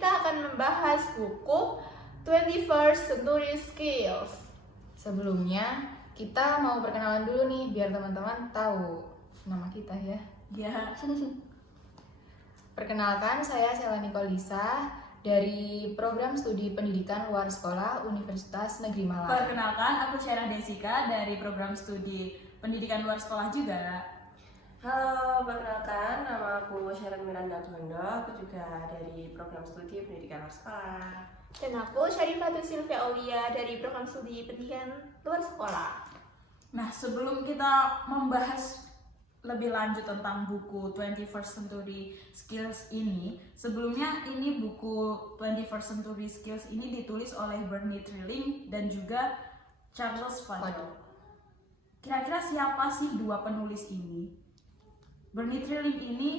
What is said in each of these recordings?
kita akan membahas buku 21st Century Skills. Sebelumnya, kita mau perkenalan dulu nih, biar teman-teman tahu nama kita ya. Ya. Perkenalkan, saya Sela Nikolisa dari Program Studi Pendidikan Luar Sekolah Universitas Negeri Malang. Perkenalkan, aku Syarah Desika dari Program Studi Pendidikan Luar Sekolah juga. Halo, perkenalkan, nama aku Sharon Miranda Gondo, aku juga dari Program Studi Pendidikan Luar Sekolah. Dan aku Syarifatul Sylvia Aulia dari Program Studi Pendidikan Luar Sekolah. Nah, sebelum kita membahas lebih lanjut tentang buku 21st Century Skills ini, sebelumnya ini buku 21st Century Skills ini ditulis oleh Bernie Trilling dan juga Charles Fadel. Kira-kira siapa sih dua penulis ini? Bernie Trilling ini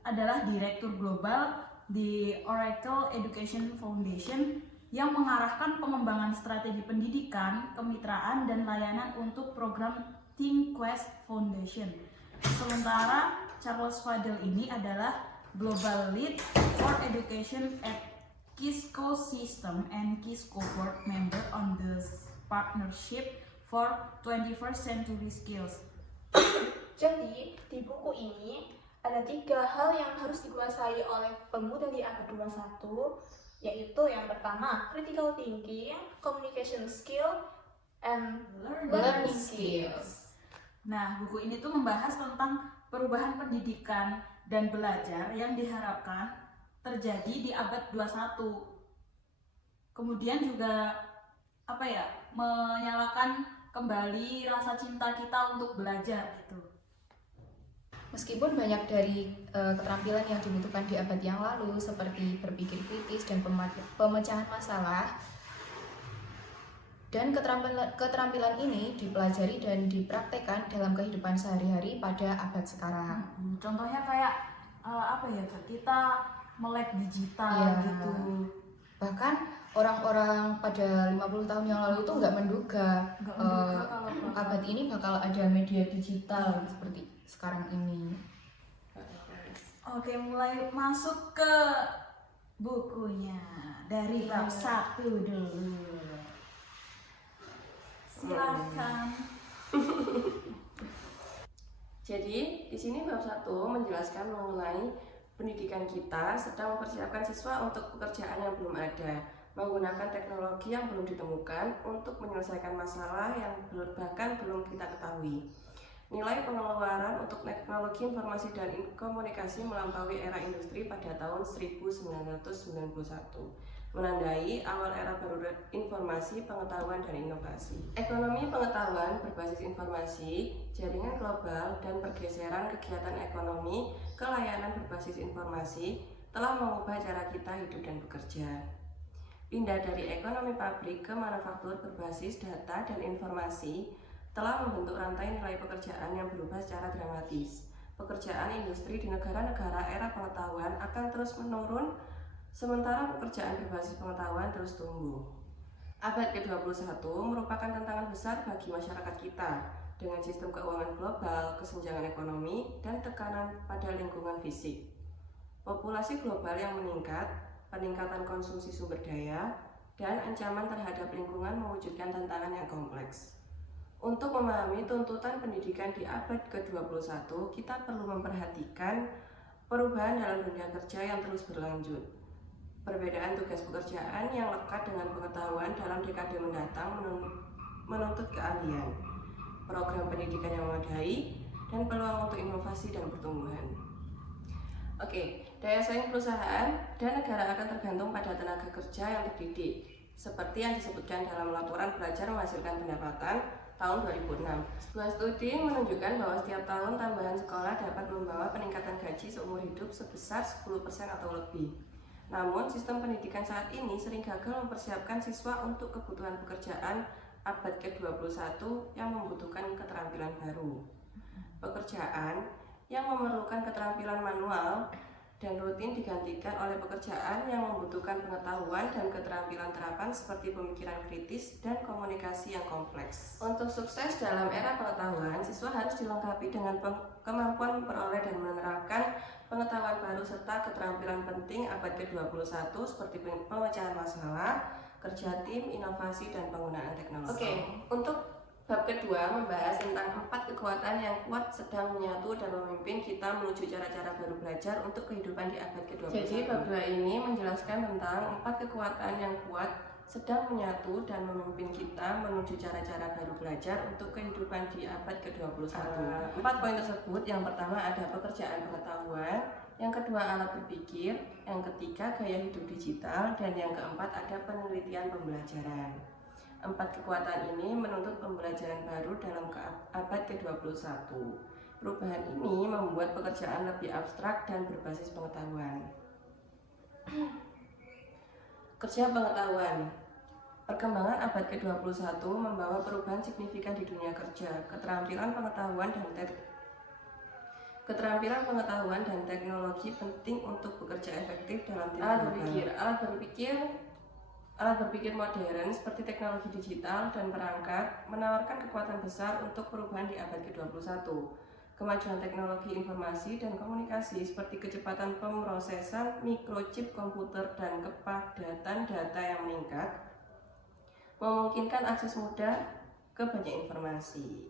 adalah direktur global di Oracle Education Foundation yang mengarahkan pengembangan strategi pendidikan, kemitraan, dan layanan untuk program ThinkQuest Foundation. Sementara Charles Fadel ini adalah Global Lead for Education at Kisco System and Kisco Board Member on the Partnership for 21st Century Skills. Jadi, di buku ini ada 3 hal yang harus dikuasai oleh pemuda di abad 21, yaitu yang pertama, critical thinking, communication skill, and learning skills. Nah, buku ini tuh membahas tentang perubahan pendidikan dan belajar yang diharapkan terjadi di abad 21. Kemudian juga menyalakan kembali rasa cinta kita untuk belajar gitu. Meskipun banyak dari keterampilan yang dibutuhkan di abad yang lalu seperti berpikir kritis dan pemecahan masalah, dan keterampilan ini dipelajari dan dipraktekkan dalam kehidupan sehari-hari pada abad sekarang. Contohnya kayak kita melek digital gitu. Bahkan orang-orang pada 50 tahun yang lalu itu nggak menduga kalau abad ini bakal ada media digital seperti sekarang ini. Oke, mulai masuk ke bukunya dari bab 1 dulu. Silakan. Jadi, di sini bab 1 menjelaskan mengenai pendidikan kita sedang mempersiapkan siswa untuk pekerjaan yang belum ada, menggunakan teknologi yang belum ditemukan untuk menyelesaikan masalah yang bahkan belum kita ketahui. Nilai pengeluaran untuk teknologi informasi dan komunikasi melampaui era industri pada tahun 1991, menandai awal era baru informasi, pengetahuan, dan inovasi. Ekonomi pengetahuan berbasis informasi, jaringan global, dan pergeseran kegiatan ekonomi ke layanan berbasis informasi telah mengubah cara kita hidup dan bekerja. Pindah dari ekonomi pabrik ke manufaktur berbasis data dan informasi telah membentuk rantai nilai pekerjaan yang berubah secara dramatis. Pekerjaan industri di negara-negara era pengetahuan akan terus menurun, sementara pekerjaan berbasis pengetahuan terus tumbuh. Abad ke-21 merupakan tantangan besar bagi masyarakat kita dengan sistem keuangan global, kesenjangan ekonomi, dan tekanan pada lingkungan fisik. Populasi global yang meningkat, peningkatan konsumsi sumber daya, dan ancaman terhadap lingkungan mewujudkan tantangan yang kompleks. Untuk memahami tuntutan pendidikan di abad ke-21, kita perlu memperhatikan perubahan dalam dunia kerja yang terus berlanjut. Perbedaan tugas pekerjaan yang lekat dengan pengetahuan dalam dekade mendatang menuntut keahlian, program pendidikan yang memadai, dan peluang untuk inovasi dan pertumbuhan. Daya saing perusahaan dan negara akan tergantung pada tenaga kerja yang terdidik, seperti yang disebutkan dalam laporan belajar menghasilkan pendapatan tahun 2006. Sebuah studi menunjukkan bahwa setiap tahun tambahan sekolah dapat membawa peningkatan gaji seumur hidup sebesar 10% atau lebih. Namun, sistem pendidikan saat ini sering gagal mempersiapkan siswa untuk kebutuhan pekerjaan abad ke-21 yang membutuhkan keterampilan baru. Pekerjaan yang memerlukan keterampilan manual dan rutin digantikan oleh pekerjaan yang membutuhkan pengetahuan dan keterampilan terapan seperti pemikiran kritis dan komunikasi yang kompleks. Untuk sukses dalam era pengetahuan, siswa harus dilengkapi dengan kemampuan memperoleh dan menerapkan pengetahuan pengetahuan baru serta keterampilan penting abad ke-21 seperti pemecahan masalah, kerja tim, inovasi, dan penggunaan teknologi. Oke, untuk bab kedua membahas tentang 4 kekuatan yang kuat sedang menyatu dan memimpin kita menuju cara-cara baru belajar untuk kehidupan di abad ke-21. Jadi bab 2 ini menjelaskan tentang 4 kekuatan yang kuat sedang menyatu dan memimpin kita menuju cara-cara baru belajar untuk kehidupan di abad ke-21. 4 poin tersebut, yang pertama ada pekerjaan pengetahuan, yang kedua alat berpikir, yang ketiga gaya hidup digital, dan yang keempat ada penelitian pembelajaran. 4 kekuatan ini menuntut pembelajaran baru dalam abad ke-21. Perubahan ini membuat pekerjaan lebih abstrak dan berbasis pengetahuan. Kerja pengetahuan. Perkembangan abad ke-21 membawa perubahan signifikan di dunia kerja. Keterampilan pengetahuan dan teknologi penting untuk bekerja efektif dalam tim global. Alat berpikir modern seperti teknologi digital dan perangkat menawarkan kekuatan besar untuk perubahan di abad ke-21. Kemajuan teknologi informasi dan komunikasi seperti kecepatan pemrosesan, mikrochip komputer, dan kepadatan data yang meningkat memungkinkan akses mudah ke banyak informasi.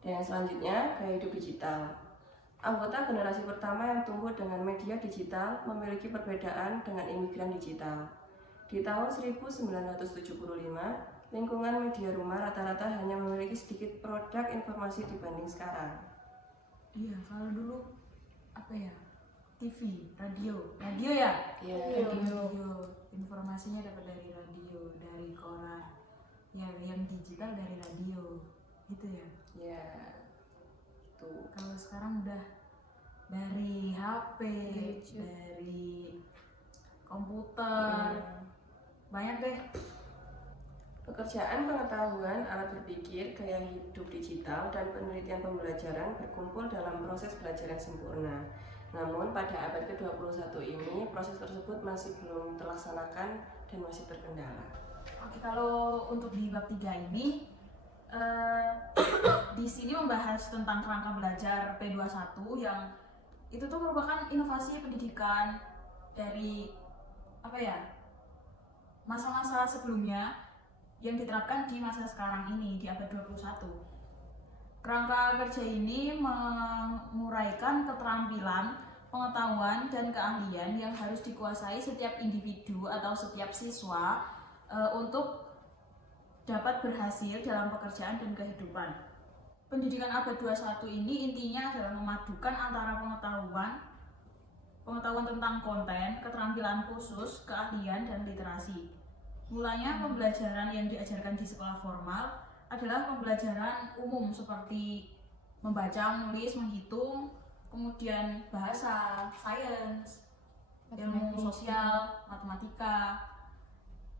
Dan yang selanjutnya, gaya hidup digital. Anggota generasi pertama yang tumbuh dengan media digital memiliki perbedaan dengan imigran digital. Di tahun 1975, lingkungan media rumah rata-rata hanya memiliki sedikit produk informasi dibanding sekarang. Iya, kalau dulu apa ya? TV, radio ya? Iya, Radio. Informasinya dapat dari radio, dari koran. Ya, yang digital dari radio. Gitu ya. Ya, itu. Kalau sekarang udah dari HP, dari komputer. Banyak deh. Pekerjaan pengetahuan, alat berpikir, gaya hidup digital, dan penelitian pembelajaran berkumpul dalam proses belajar yang sempurna. Namun pada abad ke-21 ini proses tersebut masih belum terlaksanakan dan masih terkendala. Oke, kalau untuk di bab 3 ini di sini membahas tentang kerangka belajar P21 yang itu tuh merupakan inovasi pendidikan dari masa-masa sebelumnya yang diterapkan di masa sekarang ini di abad 21. Kerangka kerja ini menguraikan keterampilan, pengetahuan, dan keahlian yang harus dikuasai setiap individu atau setiap siswa untuk dapat berhasil dalam pekerjaan dan kehidupan. Pendidikan abad 21 ini intinya adalah memadukan antara pengetahuan tentang konten, keterampilan khusus, keahlian, dan literasi. Mulanya pembelajaran yang diajarkan di sekolah formal adalah pembelajaran umum seperti membaca, menulis, menghitung, kemudian bahasa, sains, ilmu sosial, matematika.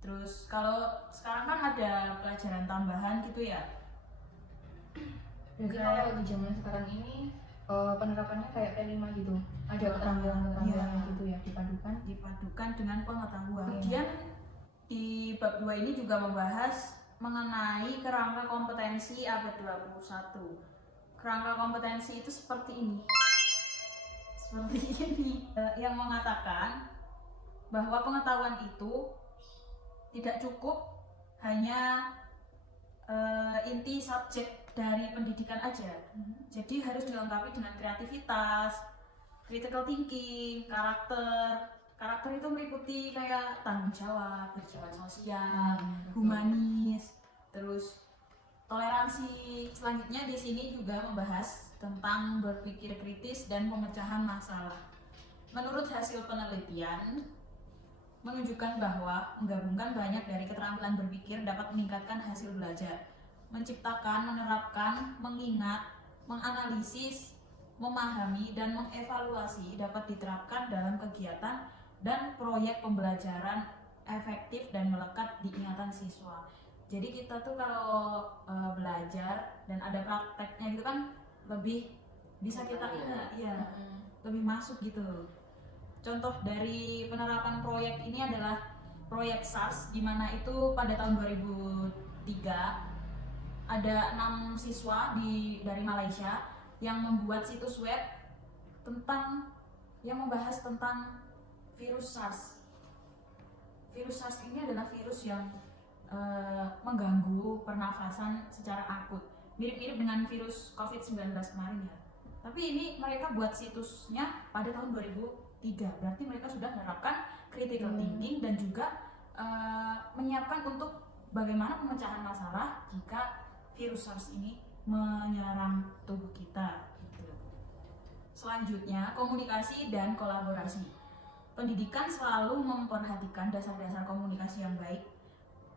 Terus kalau sekarang kan ada pelajaran tambahan gitu ya. Jadi kalau di zaman sekarang ini penerapannya kayak P5 gitu. Ada keterampilan-keterampilan gitu ya, dipadukan dengan pengetahuan. Kemudian di bab 2 ini juga membahas mengenai kerangka kompetensi abad 21. Kerangka kompetensi itu seperti ini. Yang mengatakan bahwa pengetahuan itu tidak cukup hanya inti subjek dari pendidikan aja. Jadi harus dilengkapi dengan kreativitas, critical thinking, karakter itu meliputi kayak tanggung jawab, berjiwa sosial, humanis, terus toleransi. Selanjutnya di sini juga membahas tentang berpikir kritis dan pemecahan masalah. Menurut hasil penelitian menunjukkan bahwa menggabungkan banyak dari keterampilan berpikir dapat meningkatkan hasil belajar, menciptakan, menerapkan, mengingat, menganalisis, memahami, dan mengevaluasi dapat diterapkan dalam kegiatan dan proyek pembelajaran efektif dan melekat di ingatan siswa. Jadi kita tuh kalau belajar dan ada prakteknya gitu kan lebih bisa kita ingat, ya, lebih masuk gitu. Contoh dari penerapan proyek ini adalah proyek SARS, di mana itu pada tahun 2003 ada 6 siswa dari Malaysia yang membuat situs web tentang yang membahas tentang virus SARS. Virus SARS ini adalah virus yang mengganggu pernafasan secara akut, mirip-mirip dengan virus COVID-19 kemarin ya. Tapi ini mereka buat situsnya pada tahun 2003, berarti mereka sudah menerapkan critical thinking dan juga menyiapkan untuk bagaimana pemecahan masalah jika virus SARS ini menyerang tubuh kita. Gitu. Selanjutnya, komunikasi dan kolaborasi. Pendidikan selalu memperhatikan dasar-dasar komunikasi yang baik,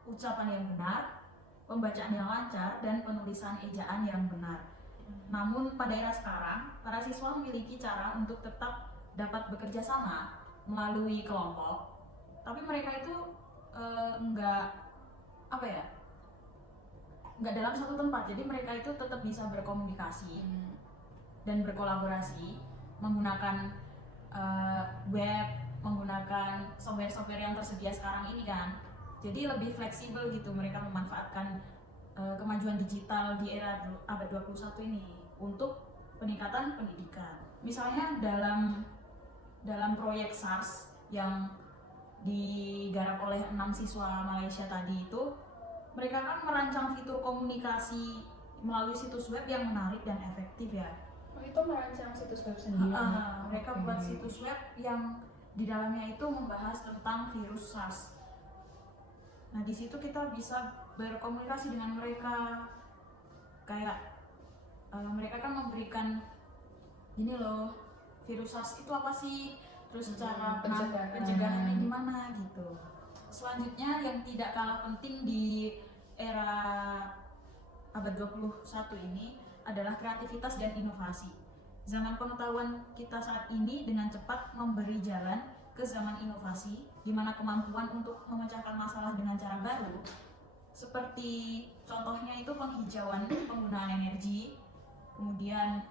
ucapan yang benar, pembacaan yang lancar, dan penulisan ejaan yang benar. Namun pada era sekarang, para siswa memiliki cara untuk tetap dapat bekerja sama melalui kelompok, tapi mereka itu nggak dalam satu tempat. Jadi mereka itu tetap bisa berkomunikasi dan berkolaborasi menggunakan web, menggunakan software-software yang tersedia sekarang ini kan. Jadi lebih fleksibel gitu mereka memanfaatkan kemajuan digital di era abad 21 ini untuk peningkatan pendidikan. Misalnya dalam proyek SARS yang digarap oleh 6 siswa Malaysia tadi itu, mereka kan merancang fitur komunikasi melalui situs web yang menarik dan efektif ya. Oh, itu merancang situs web sendiri. Mereka buat situs web yang di dalamnya itu membahas tentang virus SARS. Nah, di situ kita bisa berkomunikasi dengan mereka. Kayak mereka kan memberikan ini loh, virus SARS itu apa sih? Terus cara pencegahannya gimana gitu. Selanjutnya yang tidak kalah penting di era abad 21 ini adalah kreativitas dan inovasi. Zaman pengetahuan kita saat ini dengan cepat memberi jalan ke zaman inovasi, di mana kemampuan untuk memecahkan masalah dengan cara baru, seperti contohnya itu penghijauan penggunaan energi, kemudian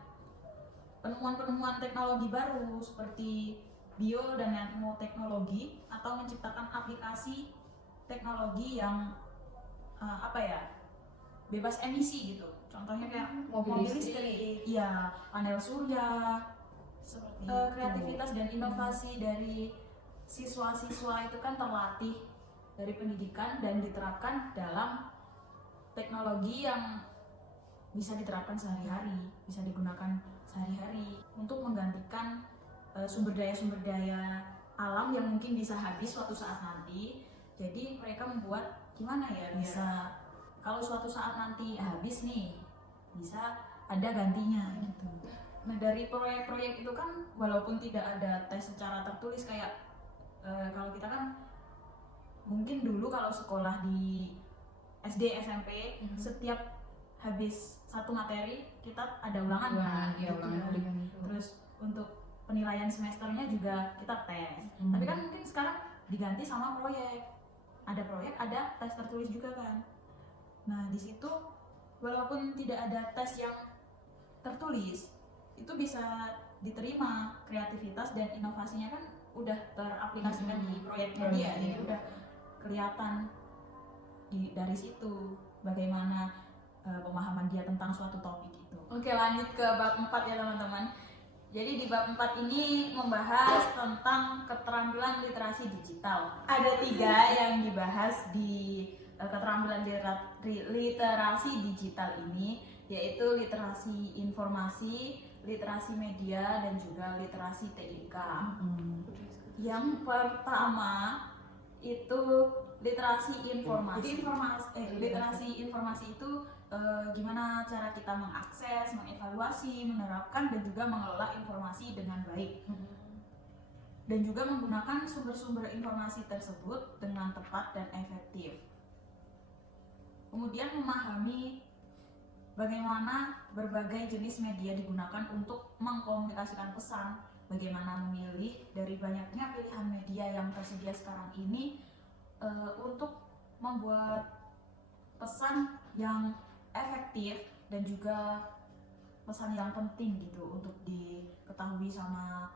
penemuan-penemuan teknologi baru seperti bio dan nanoteknologi, atau menciptakan aplikasi teknologi yang bebas emisi gitu. Contohnya kayak mobil listrik, ya panel surya. Seperti kreativitas dan inovasi dari siswa-siswa itu kan terlatih dari pendidikan dan diterapkan dalam teknologi yang bisa diterapkan sehari-hari, bisa digunakan sehari-hari untuk menggantikan sumber daya alam yang mungkin bisa habis suatu saat nanti. Jadi mereka membuat gimana ya, bisa kalau suatu saat nanti habis nih, bisa ada gantinya gitu. Nah, dari proyek-proyek itu kan walaupun tidak ada tes secara tertulis kayak kalau kita kan mungkin dulu kalau sekolah di SD, SMP, setiap habis satu materi kita ada ulangan kan, terus untuk penilaian semesternya juga kita tes. Tapi kan mungkin sekarang diganti sama proyek. Ada proyek, ada tes tertulis juga kan. Nah, di situ walaupun tidak ada tes yang tertulis, itu bisa diterima kreativitas dan inovasinya kan udah teraplikasikan di proyeknya dia, jadi udah kelihatan dari situ bagaimana pemahaman dia tentang suatu topik itu. Oke, lanjut ke bab 4 ya teman-teman. Jadi di bab 4 ini membahas tentang keterampilan literasi digital. Ada 3 yang dibahas di keterampilan literasi digital ini, yaitu literasi informasi, literasi media, dan juga literasi TIK. Yang pertama itu literasi informasi. Literasi informasi itu gimana cara kita mengakses, mengevaluasi, menerapkan, dan juga mengelola informasi dengan baik. Dan juga menggunakan sumber-sumber informasi tersebut dengan tepat dan efektif. Kemudian memahami bagaimana berbagai jenis media digunakan untuk mengkomunikasikan pesan, bagaimana memilih dari banyaknya pilihan media yang tersedia sekarang ini untuk membuat pesan yang efektif dan juga pesan yang penting gitu untuk diketahui sama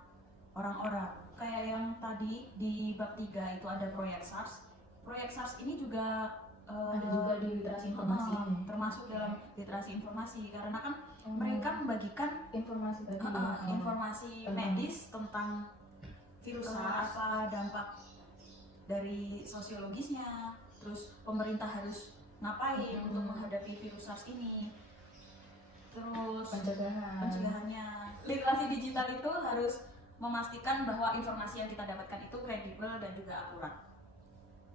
orang-orang. Kayak yang tadi di bab 3 itu ada proyek SARS. Proyek SARS ini juga ada juga di literasi informasi, termasuk dalam literasi informasi, karena kan mereka membagikan informasi tadi. informasi medis tentang virus SARS, apa dampak dari sosiologisnya, terus pemerintah harus ngapain untuk menghadapi virus SARS ini, terus pencegahannya. Literasi digital itu harus memastikan bahwa informasi yang kita dapatkan itu kredibel dan juga akurat.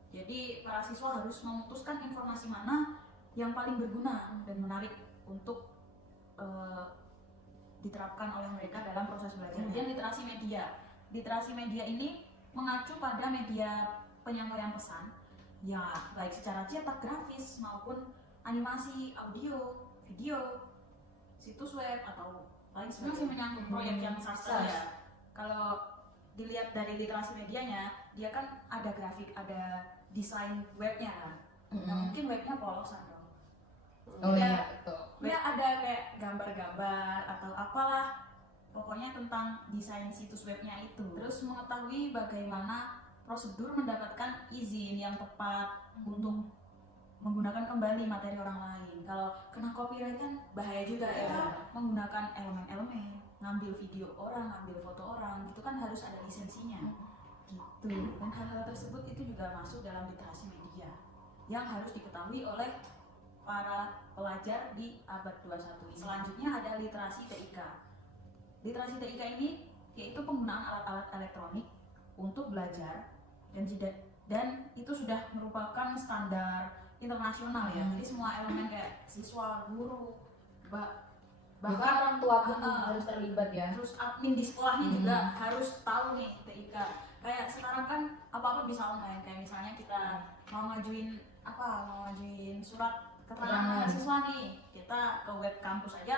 Jadi para siswa harus memutuskan informasi mana yang paling berguna dan menarik untuk diterapkan oleh mereka dalam proses belajar. Kemudian literasi media. Literasi media ini mengacu pada media penyampaian pesan, ya baik secara cetak, grafis maupun animasi, audio, video, situs web atau lain sebagainya. Masih menyangkut proyek yang sastra ya. Kalau dilihat dari literasi medianya, dia kan ada grafik, ada desain webnya kan. Nah, mungkin webnya polosan dong. Iya, betul. Ya ada kayak gambar-gambar atau apalah, pokoknya tentang desain situs webnya itu. Terus mengetahui bagaimana prosedur mendapatkan izin yang tepat untuk menggunakan kembali materi orang lain. Kalau kena copyright kan bahaya juga ya. Menggunakan elemen-elemen, ngambil video orang, ngambil foto orang, gitu kan harus ada lisensinya. Gitu. Dan hal-hal tersebut itu juga masuk dalam literasi media yang harus diketahui oleh para pelajar di abad 21 ini. Selanjutnya ada literasi TIK. Literasi TIK ini yaitu penggunaan alat-alat elektronik untuk belajar dan itu sudah merupakan standar internasional ya. Jadi semua elemen kayak siswa, guru, bahkan orang tua pun harus terlibat ya. Terus admin di sekolahnya juga harus tahu nih TIK. Kayak sekarang kan apa-apa bisa online. Kayak misalnya kita mau ngajuin surat keterangan mahasiswa nih, kita ke web kampus aja,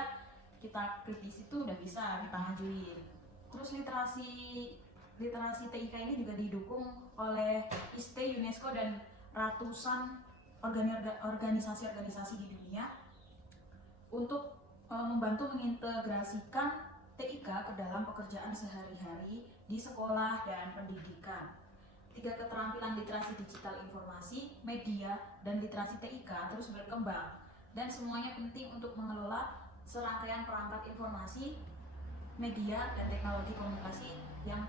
kita klik di situ udah bisa kita ngajuin. Terus literasi TIK ini juga didukung oleh ISTE, UNESCO dan ratusan organisasi-organisasi di dunia untuk membantu mengintegrasikan TIK ke dalam pekerjaan sehari-hari di sekolah dan pendidikan. 3 keterampilan literasi digital informasi, media, dan literasi TIK terus berkembang dan semuanya penting untuk mengelola serangkaian perangkat informasi, media, dan teknologi komunikasi yang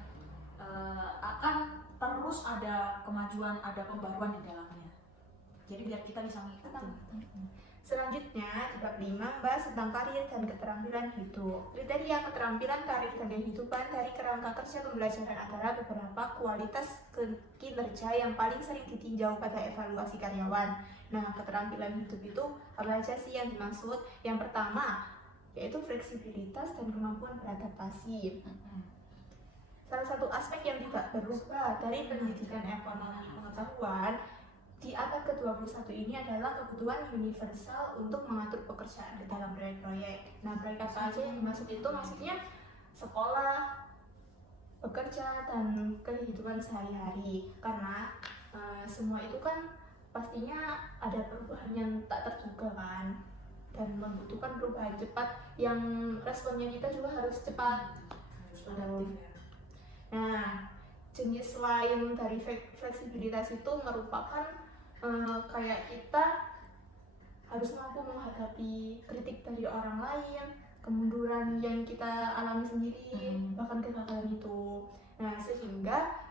akan terus ada kemajuan, ada pembaruan di dalamnya. Jadi biar kita bisa mengikuti. Selanjutnya, di bab 5 membahas tentang karir dan keterampilan hidup. Kriteria keterampilan karir dan kehidupan dari kerangka kerja pembelajaran adalah beberapa kualitas kinerja yang paling sering ditinjau pada evaluasi karyawan. Nah, keterampilan hidup itu apa aja sih yang dimaksud? Yang pertama, yaitu fleksibilitas dan kemampuan beradaptasi. Salah satu aspek yang tidak berubah dari pendidikan ekonomi pengetahuan di abad ke-21 ini adalah kebutuhan universal untuk mengatur pekerjaan di dalam proyek-proyek. Nah, proyek apa aja yang dimaksud itu maksudnya sekolah, bekerja, dan kehidupan sehari-hari. Karena semua itu kan pastinya ada perubahan yang tak terduga kan, dan membutuhkan perubahan cepat yang responnya kita juga harus cepat. Harus adaptif ya. Nah, jenis lain dari fleksibilitas itu merupakan kayak kita harus mampu menghadapi kritik dari orang lain, kemunduran yang kita alami sendiri, bahkan kegagalan itu. Nah, sehingga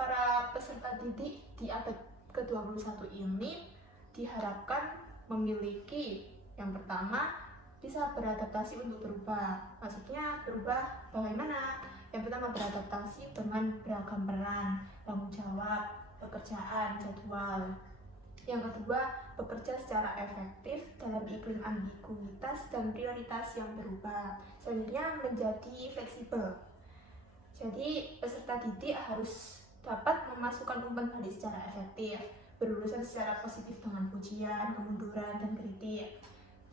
para peserta didik di abad ke-21 ini diharapkan memiliki yang pertama bisa beradaptasi untuk berubah. Maksudnya berubah bagaimana? Yang pertama beradaptasi dengan beragam peran, tanggung jawab, pekerjaan, jadwal. Yang kedua, bekerja secara efektif dalam iklim ambiguitas dan prioritas yang berubah. Selanjutnya menjadi fleksibel. Jadi peserta didik harus dapat memasukkan umpan balik secara efektif, berurusan secara positif dengan pujian, kemunduran, dan kritik.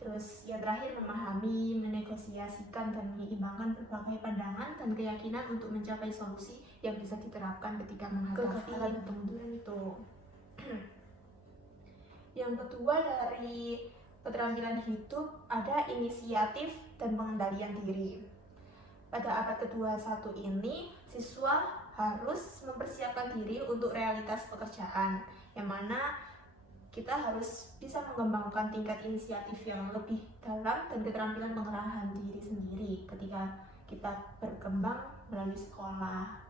Terus yang terakhir memahami, menegosiasikan, dan menyeimbangkan berbagai pandangan dan keyakinan untuk mencapai solusi yang bisa diterapkan ketika menghadapi kegagalan dan kemunduran itu. Yang kedua dari keterampilan hidup ada inisiatif dan pengendalian diri. Pada abad ke-21 ini, siswa harus mempersiapkan diri untuk realitas pekerjaan, yang mana kita harus bisa mengembangkan tingkat inisiatif yang lebih dalam dan keterampilan pengerahan diri sendiri ketika kita berkembang melalui sekolah.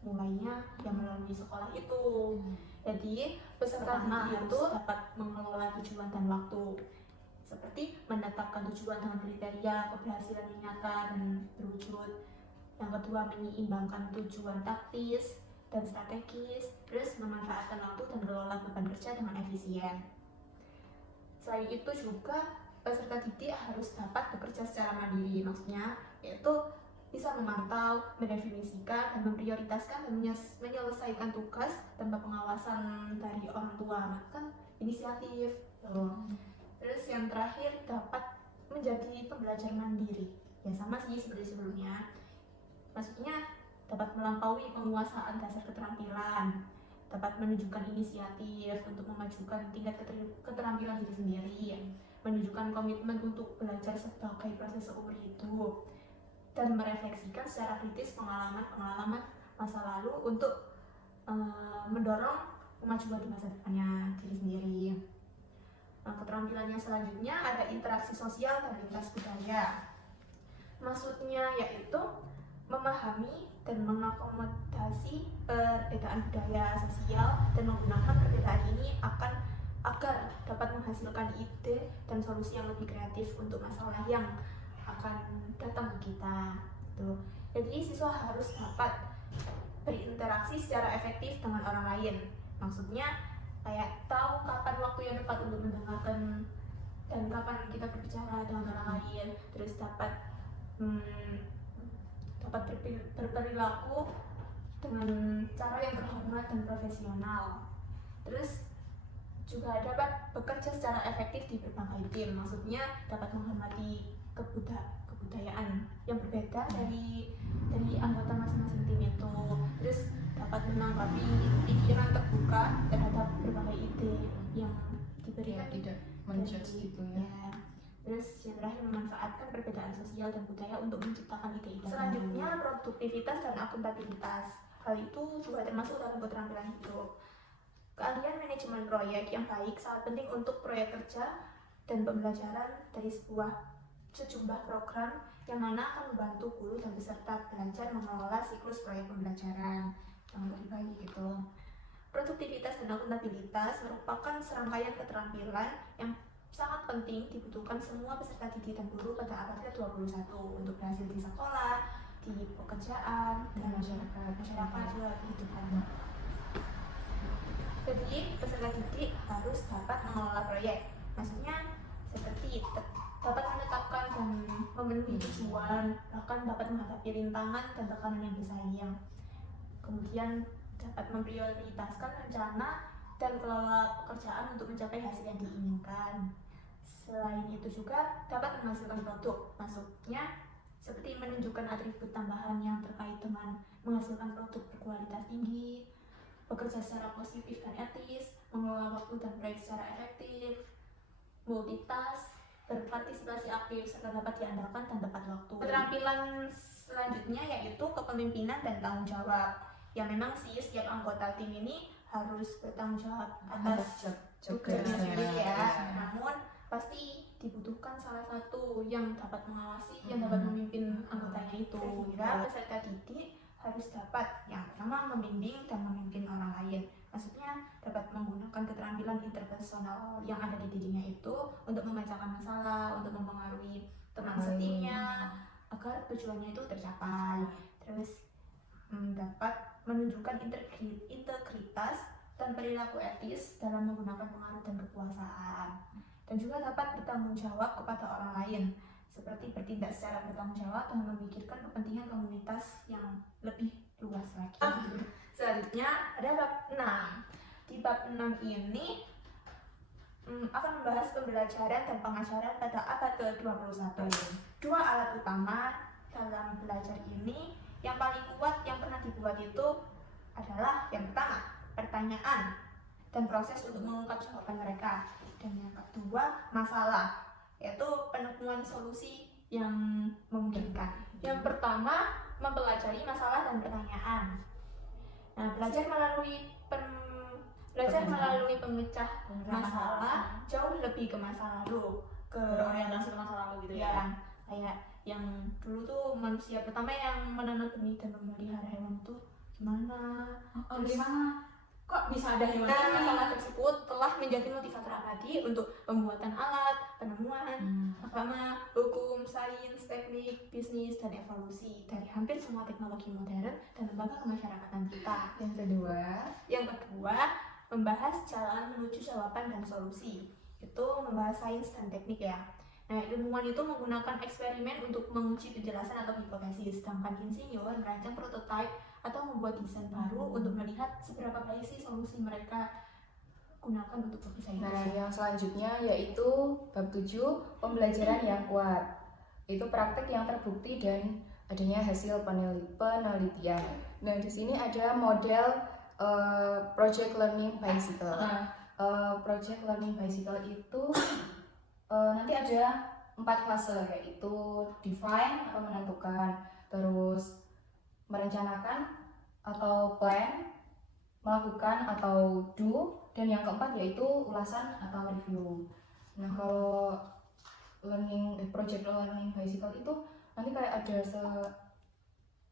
Mulainya yang melalui sekolah itu. Jadi peserta didik itu dapat mengelola tujuan dan waktu, seperti menetapkan tujuan dengan kriteria keberhasilan yang nyata dan berwujud. Yang kedua, menyeimbangkan tujuan taktis dan strategis, terus memanfaatkan waktu dan kelola beban kerja dengan efisien. Selain itu juga peserta didik harus dapat bekerja secara mandiri, maksudnya yaitu bisa memantau, mendefinisikan, dan memprioritaskan dan menyelesaikan tugas tanpa pengawasan dari orang tua, kan inisiatif. Terus yang terakhir, dapat menjadi pembelajar mandiri. Ya sama sih seperti sebelumnya. Maksudnya dapat melampaui penguasaan dasar keterampilan, dapat menunjukkan inisiatif untuk memajukan tingkat keterampilan diri sendiri, menunjukkan komitmen untuk belajar sebagai proses seumur hidup, dan merefleksikan secara kritis pengalaman-pengalaman masa lalu untuk mendorong kemajuan di masa depannya diri sendiri. Nah, keterampilan yang selanjutnya ada interaksi sosial dan lintas budaya. Maksudnya yaitu memahami dan mengakomodasi perbedaan budaya sosial dan menggunakan perbedaan ini agar dapat menghasilkan ide dan solusi yang lebih kreatif untuk masalah yang akan datang ke kita. Tuh. Jadi siswa harus dapat berinteraksi secara efektif dengan orang lain. Maksudnya kayak tahu kapan waktu yang tepat untuk mendengarkan dan kapan kita berbicara dengan orang lain. Terus dapat berperilaku dengan cara yang terhormat dan profesional. Terus juga dapat bekerja secara efektif di berbagai tim. Maksudnya dapat menghormati kebudayaan yang berbeda dari anggota masing-masing tim itu. Terus dapat menanggapi pikiran terbuka terhadap berbagai ide yang diberikan, tidak menjudge gitu ya. Terus yang terakhir, memanfaatkan perbedaan sosial dan budaya untuk menciptakan ide-ide. Selanjutnya, produktivitas dan akuntabilitas. Hal itu juga termasuk dalam keterampilan hidup. Keahlian manajemen proyek yang baik sangat penting untuk proyek kerja dan pembelajaran dari sejumlah program yang mana akan membantu guru dan peserta belajar mengelola siklus proyek pembelajaran yang lebih baik gitu. Produktivitas dan akuntabilitas merupakan serangkaian keterampilan yang sangat penting dibutuhkan semua peserta didik dan guru pada abad ke-21 untuk berhasil di sekolah, di pekerjaan, dan masyarakat juga kehidupan. Jadi peserta didik harus dapat mengelola proyek, maksudnya seperti dapat menetapkan dan memenuhi tujuan, bahkan dapat menghadapi rintangan dan tekanan yang bersaing. Kemudian dapat memprioritaskan rencana dan kelola pekerjaan untuk mencapai hasil yang diinginkan. Selain itu juga dapat menghasilkan produk, maksudnya seperti menunjukkan atribut tambahan yang terkait dengan menghasilkan produk berkualitas tinggi, bekerja secara positif dan etis, mengelola waktu dan proyek secara efektif, multitask, berpartisipasi aktif, serta dapat diandalkan dan tepat waktu. Keterampilan selanjutnya yaitu kepemimpinan dan tanggung jawab. Ya memang sih setiap anggota tim ini harus bertanggung jawab atas tugasnya sendiri ya. Namun pasti dibutuhkan salah satu yang dapat mengawasi, yang dapat memimpin anggotanya itu. Sehingga peserta didik harus dapat yang pertama membimbing dan memimpin orang lain. Maksudnya dapat menggunakan keterampilan interpersonal yang ada di dirinya itu untuk memecahkan masalah, untuk mempengaruhi teman setimnya agar tujuannya itu tercapai. Terus dapat menunjukkan integritas dan perilaku etis dalam menggunakan pengaruh dan kekuasaan. Dan juga dapat bertanggung jawab kepada orang lain, seperti bertindak secara bertanggung jawab dan memikirkan kepentingan komunitas yang lebih luas lagi. Selanjutnya ada bab 6. Di bab 6 ini akan membahas pembelajaran dan pengajaran pada abad ke-21. Dua alat utama dalam belajar ini yang paling kuat yang pernah dibuat itu adalah yang pertama, pertanyaan dan proses untuk mengungkap jawaban mereka. Dan yang kedua, masalah, yaitu penemuan solusi yang memungkinkan. Yang pertama, mempelajari masalah dan pertanyaan. Nah, belajar melalui Belajar melalui pemecah masalah jauh lebih ke masa lalu, ke berorientasi ke masa lalu gitu ya. yang kayak yang dulu tuh manusia pertama yang menanam benih dan memelihara hewan tuh gimana. Gimana kok bisa ada hewan Nah, ini? masalah tersebut telah menjadi motivator abadi untuk pembuatan alat, penemuan, agama, hukum, sains, teknik, bisnis, dan evolusi dari hampir semua teknologi modern dan lembaga kemasyarakatan kita. Yang kedua, membahas jalan menuju jawaban dan solusi. Itu membahas sains dan teknik ya. Nah, ilmuwan itu menggunakan eksperimen untuk menguji penjelasan atau hipotesis, sedangkan insinyur merancang prototipe atau membuat desain baru untuk melihat seberapa baik sih solusi mereka gunakan untuk bekerja itu. Nah, yang selanjutnya yaitu bab 7, pembelajaran yang kuat. Itu praktek yang terbukti dan adanya hasil penelitian. Nah, di sini ada model project learning bicycle. Project learning bicycle itu nanti ada 4 fase, yaitu define atau menentukan, terus merencanakan atau plan, melakukan atau do, dan yang keempat yaitu ulasan atau review. Nah, kalau project learning bicycle itu nanti kayak ada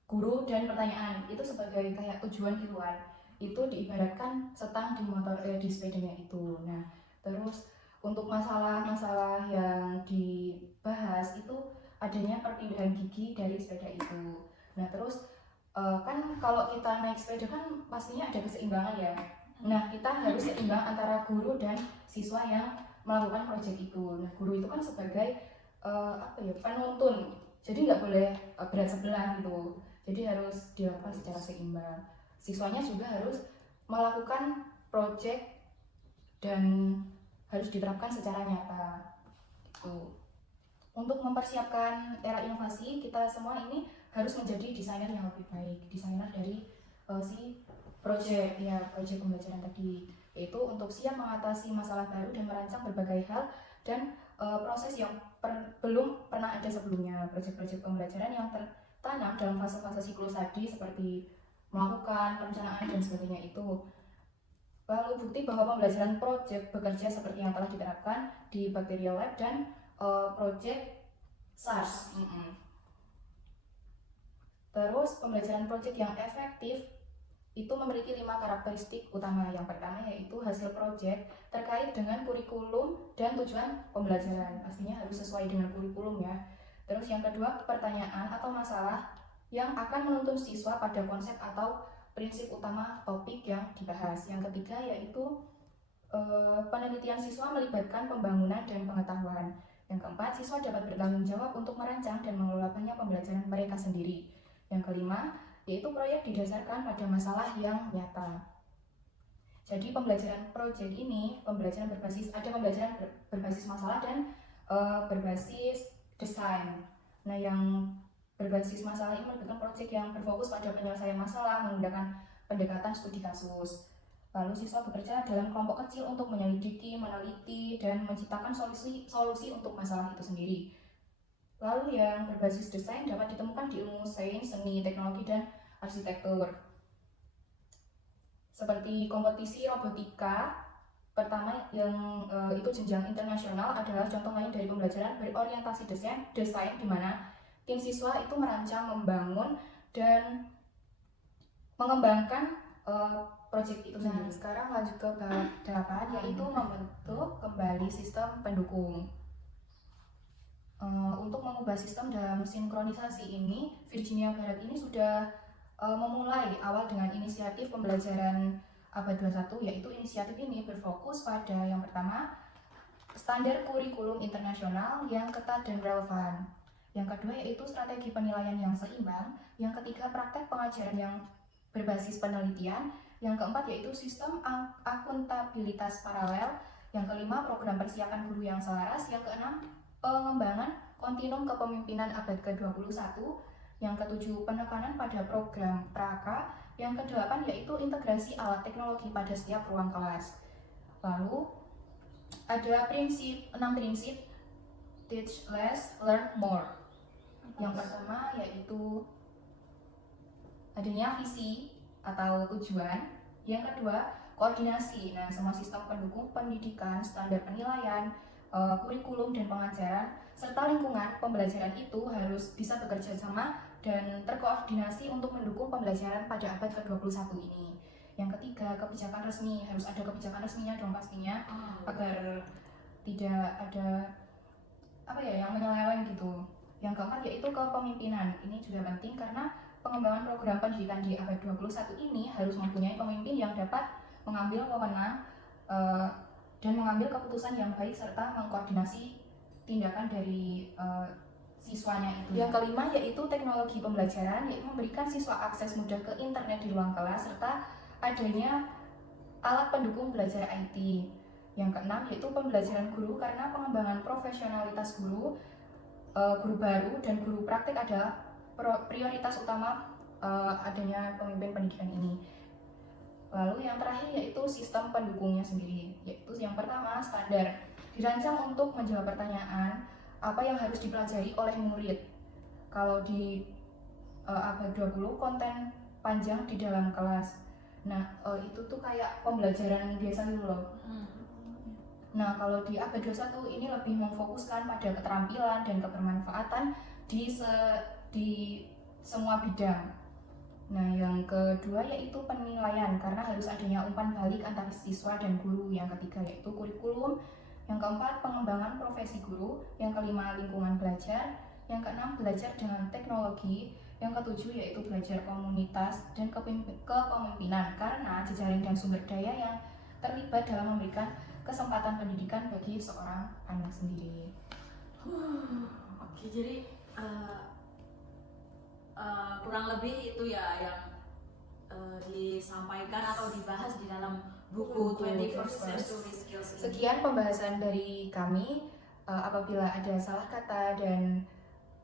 guru dan pertanyaan, itu sebagai kayak tujuan tiruan. Itu diibaratkan setang di motor di sepedanya itu. Nah, terus untuk masalah-masalah yang dibahas itu adanya perpindahan gigi dari sepeda itu. Nah, terus kan kalau kita naik sepeda kan pastinya ada keseimbangan ya. Nah, kita harus seimbang antara guru dan siswa yang melakukan proyek itu. Nah, guru itu kan sebagai penuntun, jadi nggak boleh berat sebelah gitu. Jadi harus dilakukan secara seimbang. Siswanya juga harus melakukan proyek dan harus diterapkan secara nyata. Gitu. Untuk mempersiapkan era inovasi, kita semua ini harus menjadi desainer yang lebih baik, desainer dari si proyek pembelajaran tadi, yaitu untuk siap mengatasi masalah baru dan merancang berbagai hal dan proses yang belum pernah ada sebelumnya. Proyek-proyek pembelajaran yang tertanam dalam fase-fase siklus tadi seperti melakukan perencanaan dan sebagainya itu. Lalu bukti bahwa pembelajaran proyek bekerja seperti yang telah diterapkan di Bacteria Lab dan proyek SARS. Terus pembelajaran proyek yang efektif itu memiliki 5 karakteristik utama. Yang pertama yaitu hasil proyek terkait dengan kurikulum dan tujuan pembelajaran. Pastinya harus sesuai dengan kurikulum ya. Terus yang kedua, pertanyaan atau masalah yang akan menuntun siswa pada konsep atau prinsip utama topik yang dibahas. Yang ketiga yaitu penelitian siswa melibatkan pembangunan dan pengetahuan. Yang keempat, siswa dapat bertanggung jawab untuk merancang dan mengelola banyak pembelajaran mereka sendiri. Yang kelima, yaitu proyek didasarkan pada masalah yang nyata. Jadi pembelajaran proyek ini pembelajaran berbasis masalah dan berbasis desain. Nah, yang berbasis masalah ini melibatkan proyek yang berfokus pada penyelesaian masalah menggunakan pendekatan studi kasus. Lalu siswa bekerja dalam kelompok kecil untuk menyelidiki, meneliti, dan menciptakan solusi untuk masalah itu sendiri. Lalu yang berbasis desain dapat ditemukan di ilmu sains, seni, teknologi, dan arsitektur. Seperti kompetisi robotika, pertama yang itu jenjang internasional adalah contoh lain dari pembelajaran berorientasi desain di mana tim siswa itu merancang, membangun, dan mengembangkan proyek itu sendiri. Sekarang lanjut ke bab 8 yaitu membentuk kembali sistem pendukung. Untuk mengubah sistem dalam sinkronisasi ini, Virginia Barat ini sudah memulai awal dengan inisiatif pembelajaran abad 21, yaitu inisiatif ini berfokus pada yang pertama, standar kurikulum internasional yang ketat dan relevan. Yang kedua yaitu strategi penilaian yang seimbang. Yang ketiga, praktek pengajaran yang berbasis penelitian. Yang keempat yaitu sistem akuntabilitas paralel. Yang kelima, program persiapan guru yang selaras. Yang keenam, pengembangan kontinum kepemimpinan abad ke-21. Yang ketujuh, penekanan pada program Praka. Yang kedelapan yaitu integrasi alat teknologi pada setiap ruang kelas. Lalu ada 6 prinsip teach less, learn more. Yang pertama yaitu adanya visi atau tujuan. Yang kedua, koordinasi. Nah, semua sistem pendukung pendidikan, standar penilaian, kurikulum dan pengajaran, serta lingkungan pembelajaran itu harus bisa bekerja sama dan terkoordinasi untuk mendukung pembelajaran pada abad ke-21 ini. Yang ketiga, kebijakan resmi. Harus ada kebijakan resminya dong pastinya, agar tidak ada yang menyeleweng gitu. Yang keempat yaitu kepemimpinan. Ini juga penting karena pengembangan program pendidikan di abad 21 ini harus mempunyai pemimpin yang dapat mengambil wewenang dan mengambil keputusan yang baik serta mengkoordinasi tindakan dari siswanya itu. Yang kelima yaitu teknologi pembelajaran, yaitu memberikan siswa akses mudah ke internet di ruang kelas serta adanya alat pendukung belajar IT. Yang keenam yaitu pembelajaran guru, karena pengembangan profesionalitas guru baru dan guru praktik adalah prioritas utama adanya pemimpin pendidikan ini. Lalu yang terakhir yaitu sistem pendukungnya sendiri, yaitu yang pertama standar. Dirancang untuk menjawab pertanyaan apa yang harus dipelajari oleh murid. Kalau di abad 20 konten panjang di dalam kelas. Nah, itu tuh kayak pembelajaran biasa gitu loh. Nah, kalau di abad 21 ini lebih memfokuskan pada keterampilan dan kebermanfaatan di semua bidang. Nah, yang kedua yaitu penilaian, karena harus adanya umpan balik antara siswa dan guru. Yang ketiga yaitu kurikulum. Yang keempat, pengembangan profesi guru. Yang kelima, lingkungan belajar. Yang keenam, belajar dengan teknologi. Yang ketujuh yaitu belajar komunitas dan kepemimpinan, karena jejaring dan sumber daya yang terlibat dalam memberikan kesempatan pendidikan bagi seorang anak sendiri. Oke, jadi kurang lebih itu ya yang disampaikan atau dibahas di dalam buku 21st Century Skills ini. Sekian pembahasan dari kami. Apabila ada salah kata dan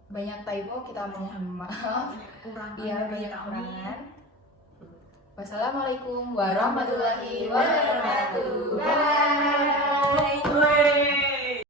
banyak typo, kita mohon maaf. Iya, banyak kekurangan. Wassalamualaikum warahmatullahi wabarakatuh. Bye.